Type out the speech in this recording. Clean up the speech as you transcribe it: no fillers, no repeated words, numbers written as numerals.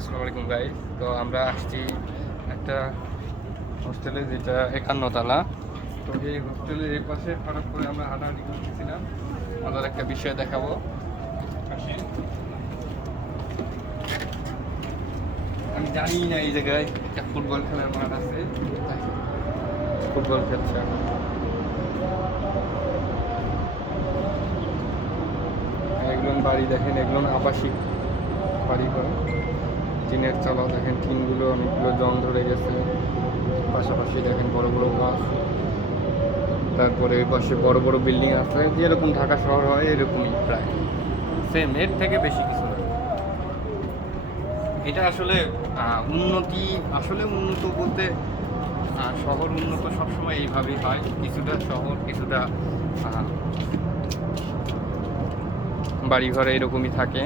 আসসালামু আলাইকুম গাইস। তো আমরা আসছি একটা হোস্টেলে, যেটা 51 তলা। তো এই হোস্টেলের এই পাশে হঠাৎ করে আমরা হাঁটাহাঁটি করতেছিলাম, মজার একটা বিষয় দেখাবো। আমি জানি না এই জায়গায় একটা ফুটবল খেলার মাঠ আছে, ফুটবল খেলছে এখন। এগুলো বাড়ি দেখেন, এগুলো আবাসিক বাড়ি করে টিনের চালা। দেখেন টিনগুলো অনেকগুলো জং ধরে গেছে। পাশাপাশি দেখেন বড় বড় গাছ, তারপরে এই পাশে বড় বড় বিল্ডিং আছে, যেরকম ঢাকা শহর হয় এরকমই প্রায় সেম, এর থেকে বেশি কিছু না। এটা আসলে উন্নতি, আসলে উন্নত বলতে শহর উন্নত সবসময় এইভাবেই হয়, কিছুটা শহর কিছুটা বাড়িঘর এরকমই থাকে।